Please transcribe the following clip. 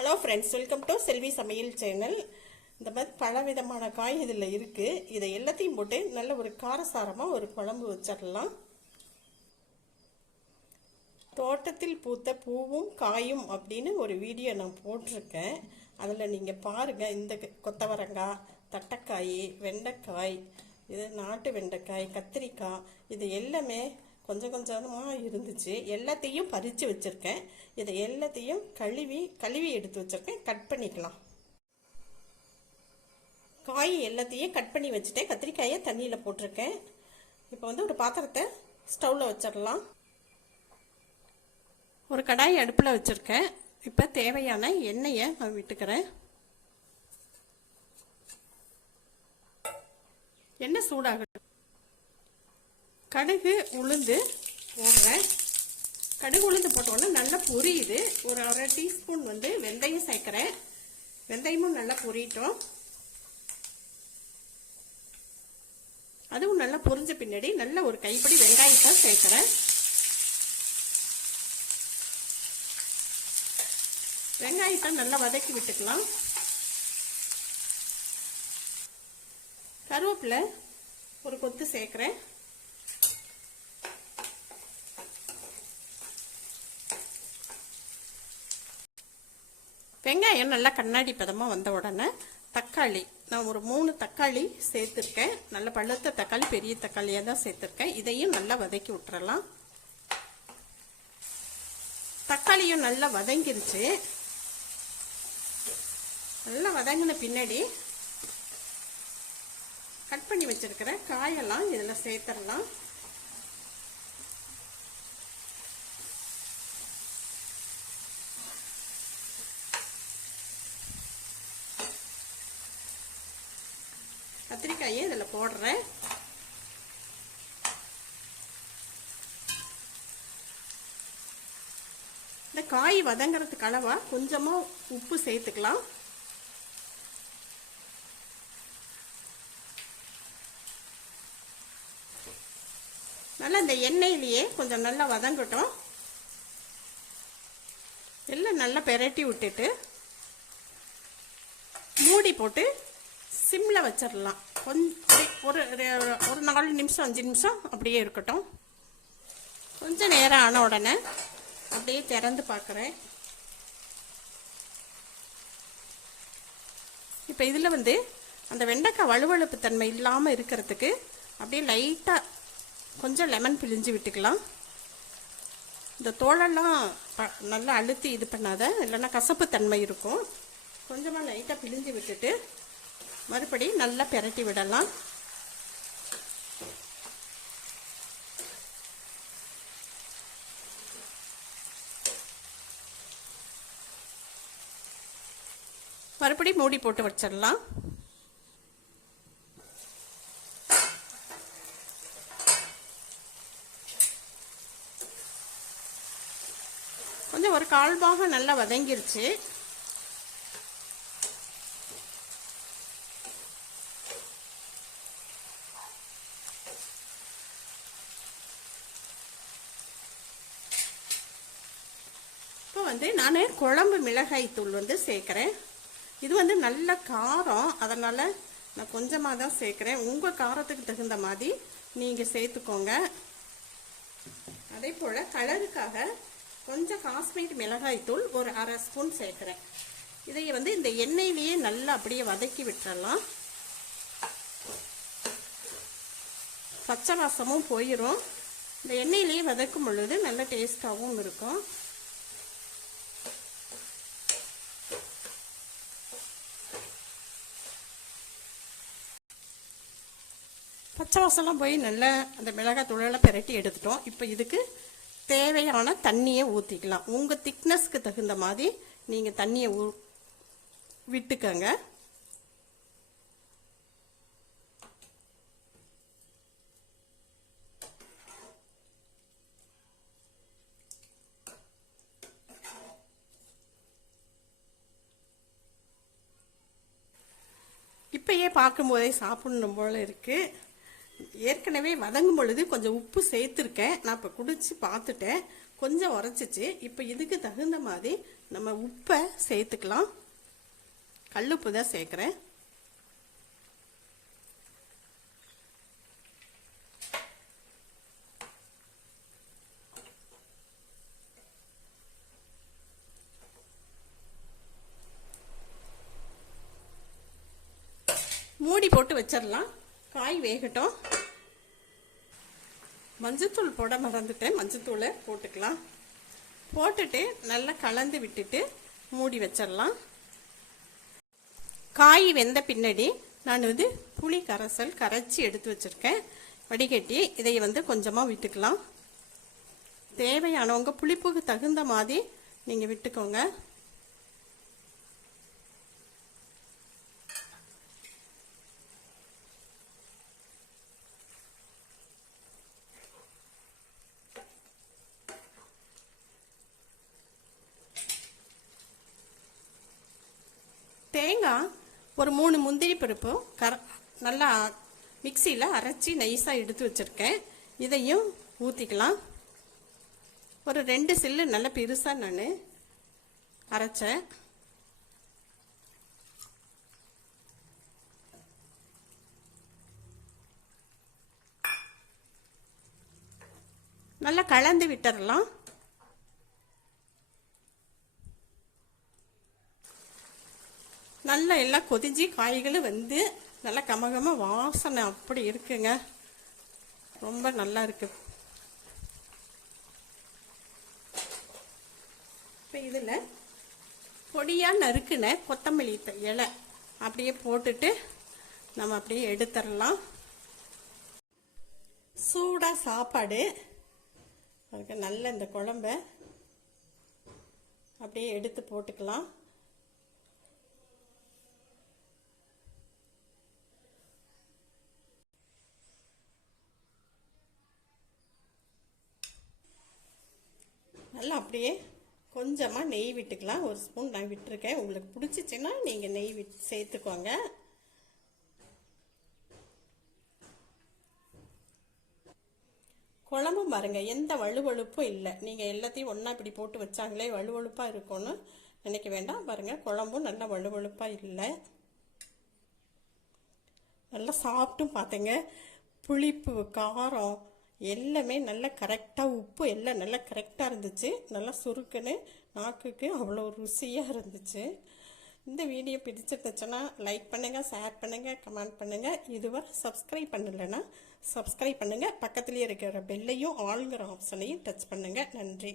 Hello friends welcome to Selvi சமையல் channel இந்த மாதிரி பல விதமான காய் இதில் இருக்குது இதை எல்லாத்தையும் போட்டு நல்ல ஒரு காரசாரமாக ஒரு குழம்பு வச்சிடலாம். தோட்டத்தில் பூத்த பூவும் காயும் அப்படின்னு ஒரு வீடியோ நான் போட்டிருக்கேன். அதில் நீங்கள் பாருங்கள் இந்த கொத்தவரங்காய் தட்டைக்காய் வெண்டைக்காய் இது நாட்டு வெண்டைக்காய் கத்திரிக்காய் இது எல்லாமே கொஞ்சம் கொஞ்சமாக இருந்துச்சு. எல்லாத்தையும் பறித்து வச்சுருக்கேன். இதை எல்லாத்தையும் கழுவி கழுவி எடுத்து வச்சுருக்கேன். கட் பண்ணிக்கலாம். காய் எல்லாத்தையும் கட் பண்ணி வச்சுட்டேன். கத்திரிக்காயை தண்ணியில் போட்டிருக்கேன். இப்போ வந்து ஒரு பாத்திரத்தை ஸ்டவ்வில் வச்சிடலாம். ஒரு கடாய் அடுப்பில் வச்சுருக்கேன். இப்போ தேவையான எண்ணெயை நான் விட்டுக்கிறேன். எண்ணெய் சூடாகும் கடுகு உளுந்து போடுறேன். கடுகு உளுந்து போட்டோன்னே நல்லா பொரியுது. ஒரு அரை டீஸ்பூன் வந்து வெந்தயம் சேர்க்குறேன். வெந்தயமும் நல்லா பொரியட்டும். அதுவும் நல்லா பொரிஞ்ச பின்னாடி நல்ல ஒரு கைப்படி வெங்காயத்தை சேர்க்குறேன். வெங்காயத்தை நல்லா வதக்கி விட்டுக்கலாம். கருவேப்பிலை ஒரு கொத்து சேர்க்குறேன். வெங்காயம் நல்லா கண்ணாடி பதமாக வந்த உடனே தக்காளி. நான் ஒரு மூணு தக்காளி சேர்த்துருக்கேன். நல்ல பழுத்த தக்காளி பெரிய தக்காளியாக தான் சேர்த்துருக்கேன். இதையும் நல்லா வதக்கி விட்டுறலாம். தக்காளியும் நல்லா வதங்கிருச்சு. நல்லா வதங்கின பின்னாடி கட் பண்ணி வச்சிருக்கிற காயெல்லாம் இதில் சேர்த்துடலாம். கத்திரிக்காயை இதில் போடுறேன். இந்த காய் வதங்கிறதுக்கு அளவா கொஞ்சமாக உப்பு சேர்த்துக்கலாம். நல்லா இந்த எண்ணெயிலேயே கொஞ்சம் நல்லா வதங்கட்டும். எல்லாம் நல்லா பெரட்டி விட்டுட்டு மூடி போட்டு சிம்மில் வச்சிடலாம். கொஞ்சம் ஒரு ஒரு நாலு நிமிஷம் அஞ்சு நிமிஷம் அப்படியே இருக்கட்டும். கொஞ்சம் நேரம் ஆன உடனே அப்படியே திறந்து பார்க்குறேன். இப்போ இதில் வந்து அந்த வெண்டைக்காய் வலுவழுப்பு தன்மை இல்லாமல் இருக்கிறதுக்கு அப்படியே லைட்டாக கொஞ்சம் லெமன் பிழிஞ்சு விட்டுக்கலாம். இந்த தோலெல்லாம் ப நல்லா அழுத்தி இது பண்ணாத இல்லைன்னா கசப்பு தன்மை இருக்கும். கொஞ்சமாக லைட்டாக பிழிஞ்சு விட்டுட்டு மறுபடி நல்லா பெரட்டி விடலாம். மறுபடி மூடி போட்டு வச்சிடலாம். கொஞ்சம் ஒரு கால் பாகம் நல்லா வதங்கிருச்சு. வந்து நான் குழம்பு மிளகாய் தூள் வந்து சேர்க்குறேன். இது வந்து நல்ல காரம். அதனால் நான் கொஞ்சமாக தான் சேர்க்குறேன். உங்கள் காரத்துக்கு தகுந்த மாதிரி நீங்கள் சேர்த்துக்கோங்க. அதே போல் கலருக்காக கொஞ்சம் காஷ்மீர் மிளகாய் தூள் ஒரு அரை ஸ்பூன் சேர்க்குறேன். இதை வந்து இந்த எண்ணெயிலேயே நல்லா அப்படியே வதக்கி விட்டுறலாம். பச்சை வாசமும் போயிடும் இந்த எண்ணெயிலேயே வதக்கும் பொழுது நல்ல டேஸ்ட்டாகவும் இருக்கும். பச்சை வாசம்லாம் போய் நல்லா அந்த மிளகாய் தூளெல்லாம் பெரட்டி எடுத்துட்டோம். இப்போ இதுக்கு தேவையான தண்ணியை ஊற்றிக்கலாம் உங்கள் திக்னஸ்க்கு தகுந்த மாதிரி நீங்கள் தண்ணியை ஊ விட்டுக்கங்க. இப்பயே பார்க்கும்போதே சாப்பிடணும் போல இருக்குது ஏற்கனவே வதங்கும் பொழுது கொஞ்சம் உப்பு சேர்த்துருக்கேன். நான் இப்போ குடிச்சு பார்த்துட்டேன். கொஞ்சம் உரைச்சிச்சு இப்போ இதுக்கு தகுந்த மாதிரி நம்ம உப்பை சேர்த்துக்கலாம். கல்லுப்பு தான் சேர்க்குறேன். மூடி போட்டு வச்சிடலாம் காய் வேகட்டும். மஞ்சத்தூள் போட மறந்துட்டேன். மஞ்சத்தூளை போட்டுக்கலாம். போட்டுட்டு நல்லா கலந்து விட்டுட்டு மூடி வச்சிடலாம். காய் வெந்த பின்னாடி நான் வந்து புளி கரைசல் கரைச்சி எடுத்து வச்சுருக்கேன். வடிகட்டி இதை வந்து கொஞ்சமாக விட்டுக்கலாம். தேவையானவங்க புளிப்புக்கு தகுந்த மாதிரி நீங்கள் விட்டுக்கோங்க. தேங்காய் ஒரு மூணு முந்திரி பருப்பு கர நல்லா மிக்சியில் அரைச்சி நைஸாக எடுத்து வச்சுருக்கேன். இதையும் ஊற்றிக்கலாம் ஒரு ரெண்டு சில்லு நல்லா பெருசாக நான் அரைச்சேன். நல்லா கலந்து விட்டுறலாம். நல்லா எல்லாம் கொதிஞ்சு காய்களும் வந்து நல்லா கமகம வாசனை அப்படி இருக்குங்க. ரொம்ப நல்லா இருக்கு. இப்போ இதில் பொடியாக நறுக்குன கொத்தமல்லி இலை அப்படியே போட்டுட்டு நம்ம அப்படியே எடுத்துடலாம். சூடாக சாப்பாடு. அதுக்கு நல்ல இந்த குழம்ப அப்படியே எடுத்து போட்டுக்கலாம். நல்லா அப்படியே கொஞ்சமாக நெய் விட்டுக்கலாம். ஒரு ஸ்பூன் நான் விட்டுருக்கேன். உங்களுக்கு பிடிச்சிச்சின்னா நீங்கள் நெய் விட் சேர்த்துக்கோங்க. குழம்பு பாருங்க எந்த வலுவழுப்பும் இல்லை. நீங்கள் எல்லாத்தையும் ஒன்றா இப்படி போட்டு வச்சாங்களே வழுவழுப்பாக இருக்கும்னு நினைக்க வேண்டாம். பாருங்கள் குழம்பும் நல்லா வலுவழுப்பாக இல்லை. நல்லா சாப்பிட்டும் பார்த்தேங்க புளிப்பு காரம் எல்லாமே நல்லா கரெக்டாக உப்பு எல்லாம் நல்லா கரெக்டாக இருந்துச்சு. நல்லா சுருக்குன்னு நாக்குக்கு அவ்வளோ ருசியாக இருந்துச்சு. இந்த வீடியோ பிடிச்சிருந்துச்சுன்னா லைக் பண்ணுங்கள் ஷேர் பண்ணுங்கள் கமெண்ட் பண்ணுங்கள் இதுவரை சப்ஸ்கிரைப் பண்ணலைன்னா சப்ஸ்கிரைப் பண்ணுங்கள் பக்கத்துலேயே இருக்கிற பெல்லையும் ஆளுங்கிற ஆப்ஷனையும் டச் பண்ணுங்கள் நன்றி.